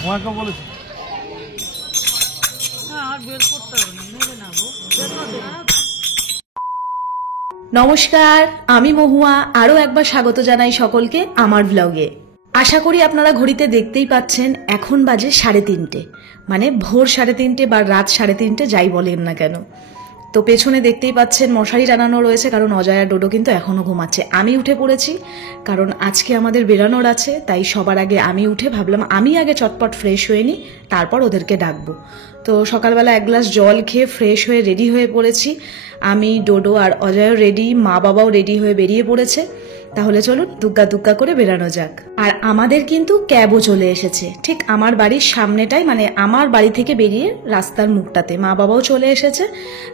তোমাকে বলেছি নমস্কার, আমি মহুয়া। আরো একবার স্বাগত জানাই সকলকে আমার ব্লগে। আশা করি আপনারা ঘড়িতে দেখতেই পাচ্ছেন এখন বাজে 3:30, মানে ভোর 3:30 বা রাত 3:30 যাই বলেন না কেন। তো পেছনে দেখতেই পাচ্ছেন মশারি টানানো রয়েছে, কারণ অজয় আর ডোডো কিন্তু এখনো ঘুমাচ্ছে। আমি উঠে পড়েছি কারণ আজকে আমাদের বেরানোর আছে, তাই সবার আগে আমি উঠে ভাবলাম আমি আগে চটপট ফ্রেশ হয়ে নিই, তারপর ওদেরকে ডাকবো। তো সকালবেলা 1 গ্লাস জল খেয়ে ফ্রেশ হয়ে রেডি হয়ে পড়েছি। আমি, ডোডো আর অজয়ও রেডি, মা বাবাও রেডি হয়ে বেরিয়ে পড়েছে। তাহলে চলুন দুগ্গা দুগ্গা করে বেরানো যাক। আর আমাদের কিন্তু ক্যাবও চলে এসেছে ঠিক আমার বাড়ির সামনেটাই, মানে আমার বাড়ি থেকে বেরিয়ে রাস্তার মুখটাতে মা বাবাও চলে এসেছে।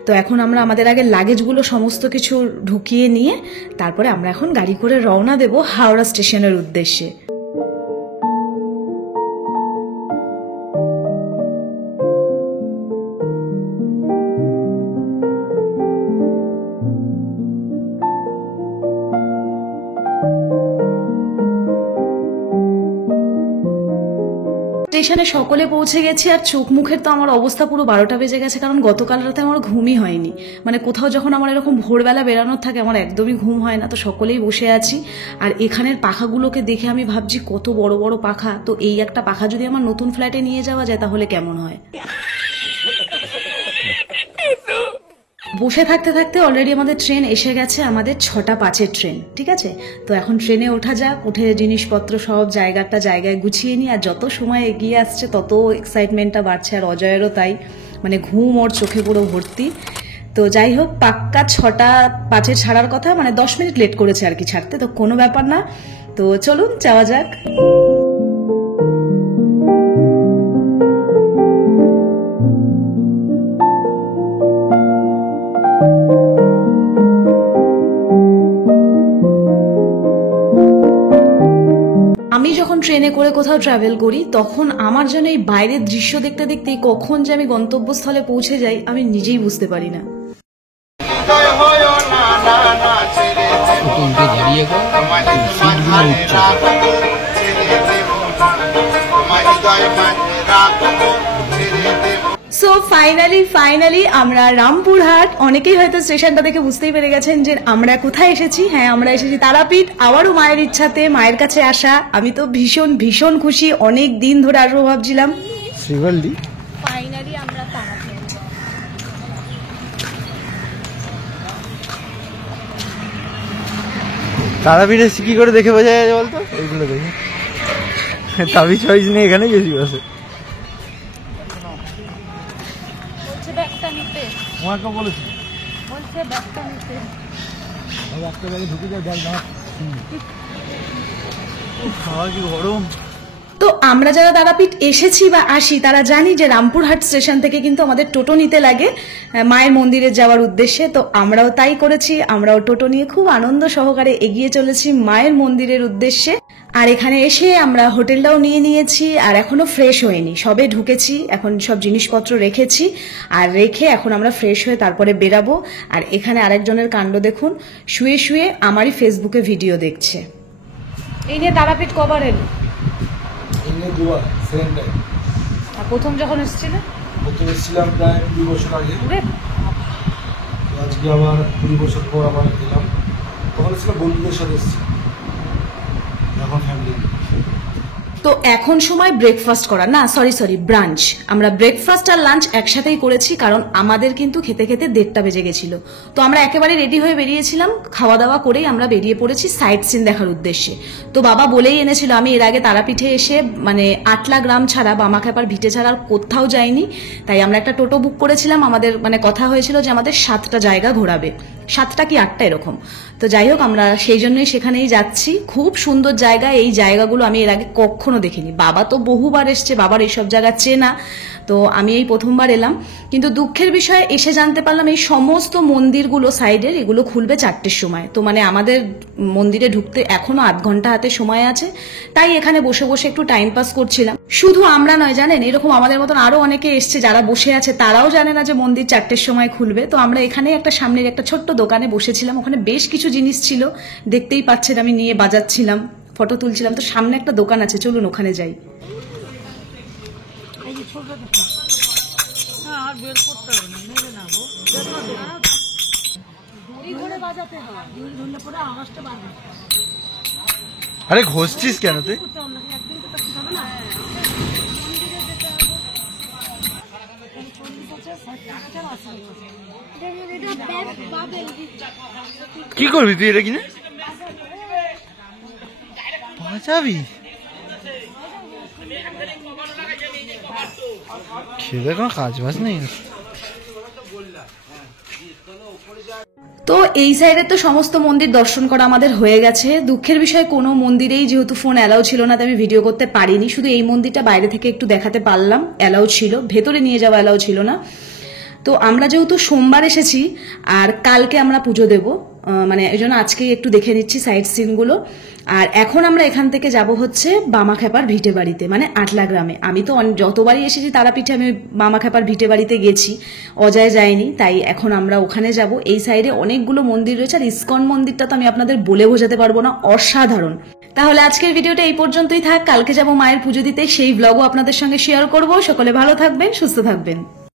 তো এখন আমরা আমাদের আগে লাগেজগুলো সমস্ত কিছু ঢুকিয়ে নিয়ে তারপরে আমরা এখন গাড়ি করে রওনা দেব হাওড়া স্টেশনের উদ্দেশ্যে। স্টেশনে সকলে পৌঁছে গেছি, আর চোখ মুখের তো আমার অবস্থা পুরো 12টা বেজে গেছে, কারণ গতকাল রাতে আমার ঘুমই হয়নি। মানে কোথাও যখন আমার এরকম ভোরবেলা বেরানোর থাকে আমার একদমই ঘুম হয় না। তো সকলেই বসে আছি, আর এখানের পাখাগুলোকে দেখে আমি ভাবছি কত বড় বড় পাখা। তো এই একটা পাখা যদি আমার নতুন ফ্ল্যাটে নিয়ে যাওয়া যায় তাহলে কেমন হয়। বসে থাকতে থাকতে অলরেডি আমাদের ট্রেন এসে গেছে, আমাদের 6:05 ট্রেন। ঠিক আছে, তো এখন ট্রেনে ওঠা যাক। উঠে জিনিসপত্র সব জায়গায় গুছিয়ে নিই। আর যত সময় এগিয়ে আসছে তত এক্সাইটমেন্টটা বাড়ছে, আর অজয়েরও তাই। মানে ঘুম ওর চোখে পুরো ভর্তি। তো যাই হোক, পাক্কা 6:05 ছাড়ার কথা, মানে 10 মিনিট লেট করেছে আর কি ছাড়তে, তো কোনো ব্যাপার না। তো চলুন যাওয়া যাক। আমি যখন ট্রেনে করে কোথাও ট্রাভেল করি তখন আমার যেন এই বাইরের দৃশ্য দেখতে দেখতেই কখন যে আমি গন্তব্যস্থলে পৌঁছে যাই আমি নিজেই বুঝতে পারি না। সো ফাইনালি আমরা রামপুরহাট। অনেকেই হয়তো স্টেশনটা দেখে বুঝতেই পেরে গেছেন যে আমরা কোথায় এসেছি। হ্যাঁ, আমরা এসেছি তারাপীঠ। আবারও মায়ের ইচ্ছাতে মায়ের কাছে আসা। আমি তো ভীষণ খুশি। অনেক দিন ধরে আসবো ভাবছিলাম। শ্রীবল্লী ফাইনালি আমরা তারাপীঠে কি করে দেখে বোঝা যায় বলতো? এইগুলো দেখে তাবি চয়েস নেই, এখানে গেছি বসে। ব্যাগটা নিতে তোমাকে বলেছি বলছে ব্যাগটা নিতে। একটা ব্যাগে ঢুকে যায়, ব্যাগ না খাওয়া কি গরম। তো আমরা যারা তারাপীঠ এসেছি বা আসি তারা জানি যে রামপুরহাট স্টেশন থেকে কিন্তু আমাদের টোটো নিতে লাগে মায়ের মন্দিরে যাওয়ার উদ্দেশ্যে। তো আমরাও তাই করেছি, আমরাও টোটো নিয়ে খুব আনন্দ সহকারে এগিয়ে চলেছি মায়ের মন্দিরের উদ্দেশ্যে। আর এখানে এসে আমরা হোটেলটাও নিয়ে নিয়েছি, আর এখনো ফ্রেশ হয়নি, সবে ঢুকেছি। এখন সব জিনিসপত্র রেখেছি, আর রেখে এখন আমরা ফ্রেশ হয়ে তারপরে বেরাবো। আর এখানে আরেকজনের কাণ্ড দেখুন, শুয়ে শুয়ে আমারই ফেসবুকে ভিডিও দেখছে। এই নিয়ে তারাপীঠ কবার এলো? আর প্রথম যখন এসেছিলে? প্রথম এসেছিলাম প্রায় 20 বছর আগে। আজকে আবার 20 বছর পর আবার এলাম। তখন এসেছিলাম বন্ধুদের সাথে এসেছি, এখন ফ্যামিলি। তো এখন সময় ব্রেকফাস্ট করা, না সরি ব্রাঞ্চ। আমরা ব্রেকফাস্ট আর লাঞ্চ একসাথেই করেছি, কারণ আমাদের কিন্তু খেতে খেতে 1:30 বেজে গেছিল। তো আমরা একেবারে রেডি হয়ে বেরিয়েছিলাম, খাওয়া দাওয়া করেই আমরা বেরিয়ে পড়েছি সাইট সিন দেখার উদ্দেশ্যে। তো বাবা বলেই এনেছিল, আমি এর আগে তারাপীঠে এসে মানে আটলা গ্রাম ছাড়া বামাখ্যাপার ভিটে ছাড়া আর কোথাও যাইনি। তাই আমরা একটা টোটো বুক করেছিলাম। আমাদের মানে কথা হয়েছিল যে আমাদের 7টা জায়গা ঘোরাবে, 7টা কি 8টা এরকম। তো যাই হোক, আমরা সেই জন্যই সেখানেই যাচ্ছি। খুব সুন্দর জায়গা। এই জায়গাগুলো আমি এর আগে কখনো দেখিনি। বাবা তো বহুবার এসছে, বাবার এইসব জায়গা চেনা। তো আমি এই প্রথমবার এলাম। কিন্তু দুঃখের বিষয় এসে জানতে পারলাম এই সমস্ত মন্দিরগুলো সাইডের এগুলো খুলবে 4টের সময়। তো মানে আমাদের মন্দিরে ঢুকতে এখনো 8 ঘন্টা হাতে সময় আছে। তাই এখানে বসে বসে একটু টাইম পাস করছিলাম। শুধু আমরা নয় জানেন, এরকম আমাদের মতন আরো অনেকে এসছে যারা বসে আছে, তারাও জানে না যে মন্দির 4টের সময় খুলবে। তো আমরা এখানে একটা সামনের একটা ছোট্ট দোকানে বসেছিলাম। ওখানে বেশ কিছু জিনিস ছিল, দেখতেই পাচ্ছেন আমি নিয়ে বাজাচ্ছিলাম, ফটো তুলছিলাম। তো সামনে একটা দোকান আছে, চলুন ওখানে যাই। আরে ঘষছিস কেন তুই? কি করবি তুই এটা কিনে? বাঁচাবি? খেলে কোনো কাজ বাজ নেই। তো এই সাইডে তো সমস্ত মন্দির দর্শন করা আমাদের হয়ে গেছে। দুঃখের বিষয় কোনো মন্দিরেই যেহেতু ফোন অ্যালাউ ছিল না, তাই আমি ভিডিও করতে পারিনি। শুধু এই মন্দিরটা বাইরে থেকে একটু দেখাতে পারলাম, অ্যালাউ ছিল, ভেতরে নিয়ে যাওয়া অ্যালাউ ছিল না। তো আমরা যেহেতু সোমবার এসেছি আর কালকে আমরা পুজো দেব, মানে এই জন্য আজকেই একটু দেখে নিচ্ছি সাইট সিনগুলো। আর এখন আমরা এখান থেকে যাব হচ্ছে বামাখ্যাপার ভিটে বাড়িতে, মানে আটলা গ্রামে। আমি তো যতবারই এসেছি তারাপীঠে আমি বামাখ্যাপার ভিটে বাড়িতে গেছি, অজয় যায়নি, তাই এখন আমরা ওখানে যাব। এই সাইডে অনেকগুলো মন্দির রয়েছে, আর ইসকন মন্দিরটা তো আমি আপনাদের বলে বোঝাতে পারবো না, অসাধারণ। তাহলে আজকের ভিডিওটা এই পর্যন্তই থাক। কালকে যাব মায়ের পুজো দিতে, সেই ব্লগও আপনাদের সঙ্গে শেয়ার করব। সকলে ভালো থাকবেন, সুস্থ থাকবেন।